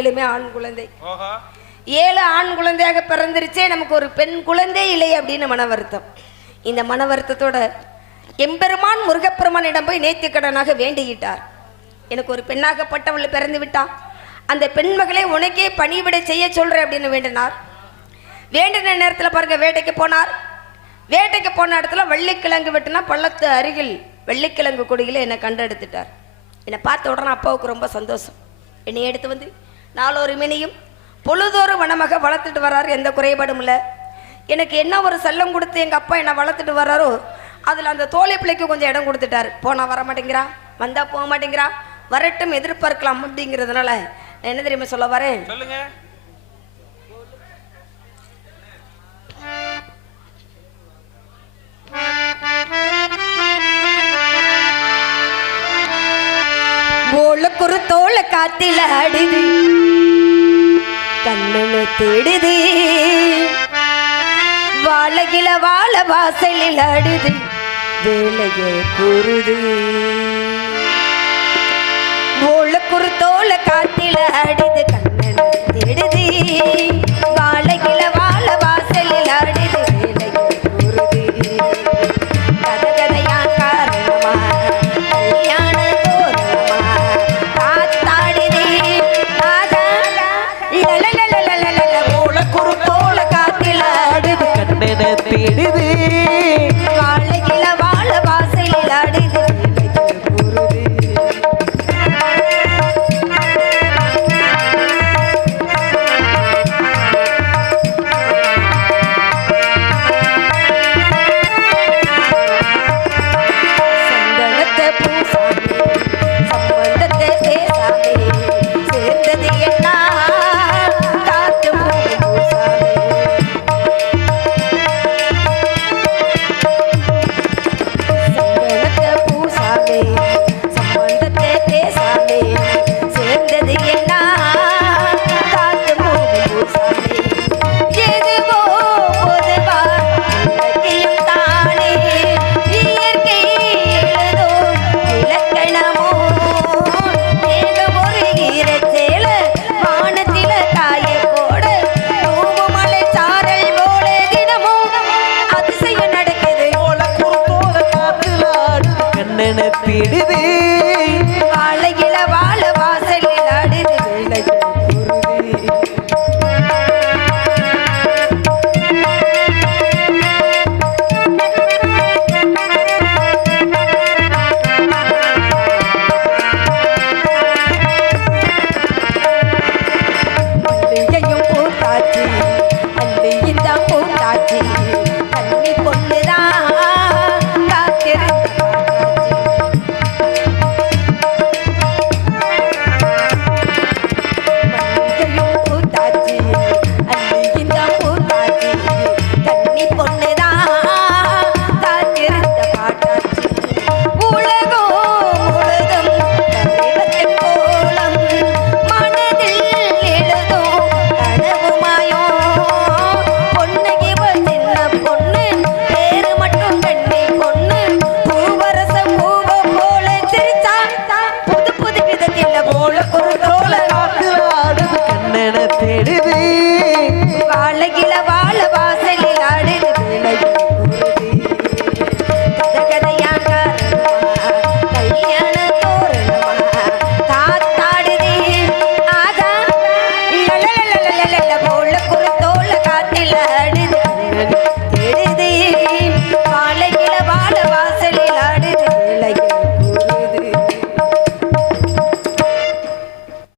ஏழுமே ஆண் குழந்தை. ஏழு ஆண் குழந்தையாக பிறந்துருச்சே நமக்கு ஒரு பெண் குழந்தை இல்லை அப்படின்னு மன வருத்தம். இந்த மன வருத்தத்தோட எம்பெருமான் முருகப்பெருமானிடம் போய் நேர்த்திக்கடனாக வேண்டிக்கிட்டார். எனக்கு ஒரு பெண்ணாகப்பட்டவள் பிறந்து விட்டா. அந்த பெண் மகளை உனக்கே பணிவிட செய்ய சொல்றேன் அப்படின்னு வேண்டினார். வேண்டின நேரத்தில் பாருங்க வேட்டைக்கு போனார். வேட்டைக்கு போன இடத்துல வெள்ளிக்கிழங்கு வெட்டினா பள்ளத்து அருகில் வெள்ளிக்கிழங்கு கொடியில் என்னை கண்டெடுத்துட்டார். என்னை பார்த்த உடனே அப்பாவுக்கு ரொம்ப சந்தோஷம். என்னை எடுத்து வந்து நாலொரு மினியும் பொழுதோறும் மணமாக வளர்த்துட்டு வர்றாரு எந்த குறைபாடும் இல்லை. எனக்கு என்ன ஒரு செல்லம் கொடுத்து எங்கள் அப்பா என்னை வளர்த்துட்டு வர்றாரோ அதில் அந்த தோழி பிள்ளைக்கு கொஞ்சம் இடம் கொடுத்துட்டாரு. போனால் வர மாட்டேங்கிறா வந்தால் போக மாட்டேங்கிறா வரட்டும் எதிர்பார்க்கலாம் அப்படிங்கிறதுனால நான் என்ன தெரியுமா சொல்ல வரேன்? சொல்லுங்க ஓளுக்குரு தோள காத்தில அடிது கண்ணனை தேடுது. வாழகில வாழ வாசலில் அடுது வேலையை கூறுது. நினைப்பிடுதே. போல